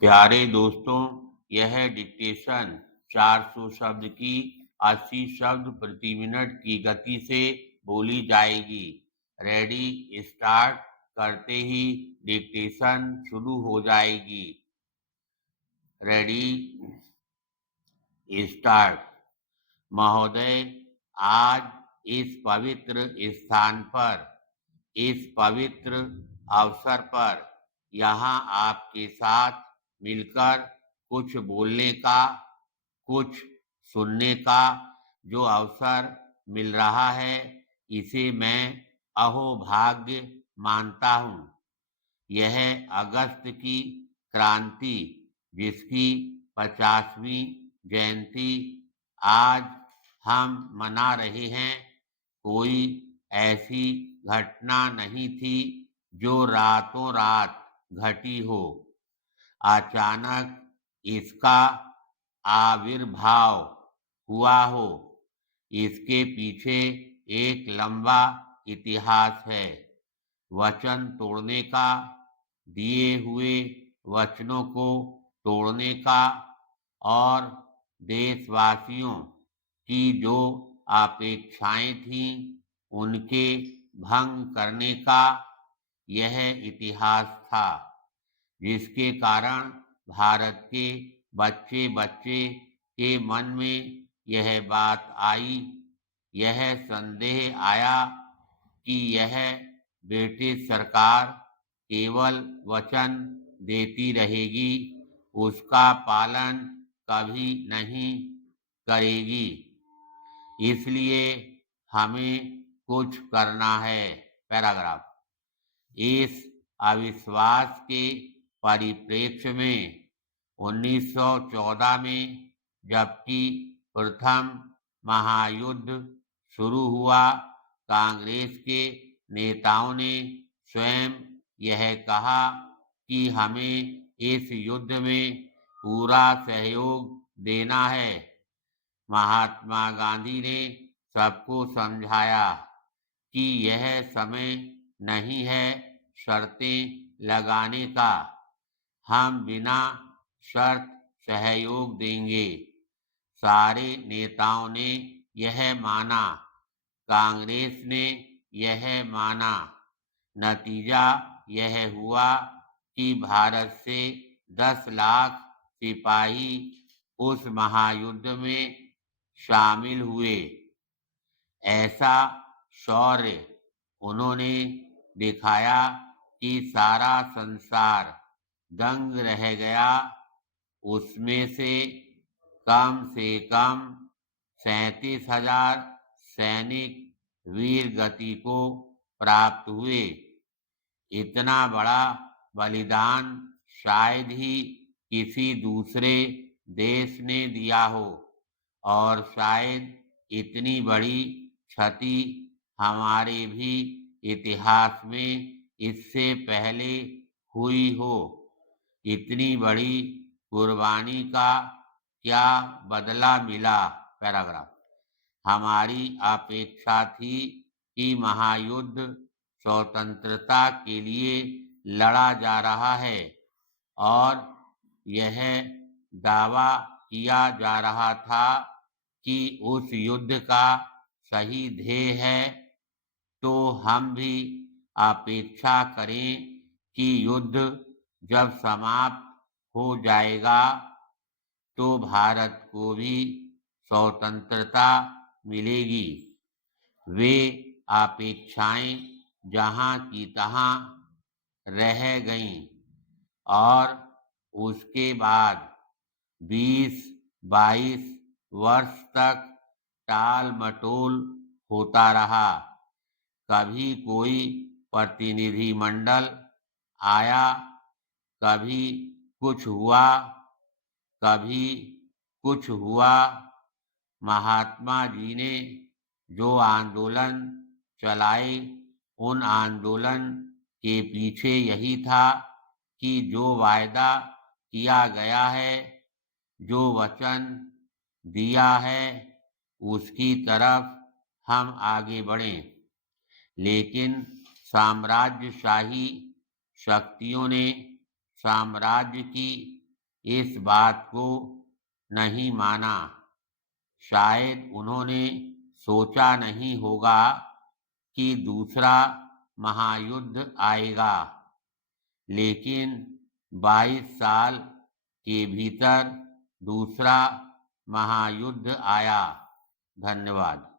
प्यारे दोस्तों, यह डिक्टेशन 400 शब्द की 80 शब्द प्रति मिनट की गति से बोली जाएगी। रेडी स्टार्ट करते ही डिक्टेशन शुरू हो जाएगी। Ready start. महोदय, आज इस पवित्र स्थान पर, इस पवित्र अवसर पर यहाँ आपके साथ मिलकर कुछ बोलने का, कुछ सुनने का जो अवसर मिल रहा है, इसे मैं अहोभाग्य मानता हूँ। यह अगस्त की क्रांति, जिसकी 50वीं जयंती आज हम मना रहे हैं, कोई ऐसी घटना नहीं थी जो रातों रात घटी हो। अचानक इसका आविर्भाव हुआ हो। इसके पीछे एक लंबा इतिहास है। वचन तोड़ने का, दिए हुए वचनों को तोड़ने का और देशवासियों की जो अपेक्षाएं थीं, उनके भंग करने का यह इतिहास था, जिसके कारण भारत के बच्चे बच्चे के मन में यह बात आई, यह संदेह आया कि यह ब्रिटिश सरकार केवल वचन देती रहेगी, उसका पालन कभी नहीं करेगी। इसलिए हमें कुछ करना है। पैराग्राफ। इस अविश्वास के परिप्रेक्ष्य में 1914 में जबकि प्रथम महायुद्ध शुरू हुआ, कांग्रेस के नेताओं ने स्वयं यह कहा कि हमें इस युद्ध में पूरा सहयोग देना है। महात्मा गांधी ने सबको समझाया कि यह समय नहीं है शर्तें लगाने का, हम बिना शर्त सहयोग देंगे। सारे नेताओं ने यह माना, कांग्रेस ने यह माना। नतीजा यह हुआ कि भारत से 10 लाख सिपाही उस महायुद्ध में शामिल हुए। ऐसा शौर्य उन्होंने दिखाया कि सारा संसार दंग रह गया। उसमें से कम 37,000 सैनिक वीर गति को प्राप्त हुए। इतना बड़ा बलिदान शायद ही किसी दूसरे देश ने दिया हो, और शायद इतनी बड़ी क्षति हमारे भी इतिहास में इससे पहले हुई हो। इतनी बड़ी कुर्बानी का क्या बदला मिला। पैराग्राफ। हमारी अपेक्षा थी कि महायुद्ध स्वतंत्रता के लिए लड़ा जा रहा है और यह दावा किया जा रहा था कि उस युद्ध का सही ध्येय है, तो हम भी अपेक्षा करें कि युद्ध जब समाप्त हो जाएगा तो भारत को भी स्वतंत्रता मिलेगी। वे अपेक्षाएं जहां की तहां रह गईं और उसके बाद 20-22 वर्ष तक टाल मटोल होता रहा। कभी कोई प्रतिनिधिमंडल आया, कभी कुछ हुआ, कभी कुछ हुआ। महात्मा जी ने जो आंदोलन चलाए, उन आंदोलन के पीछे यही था कि जो वायदा किया गया है, जो वचन दिया है, उसकी तरफ हम आगे बढ़ें। लेकिन साम्राज्यशाही शक्तियों ने साम्राज्य की इस बात को नहीं माना। शायद उन्होंने सोचा नहीं होगा कि दूसरा महायुद्ध आएगा, लेकिन 22 साल के भीतर दूसरा महायुद्ध आया। धन्यवाद।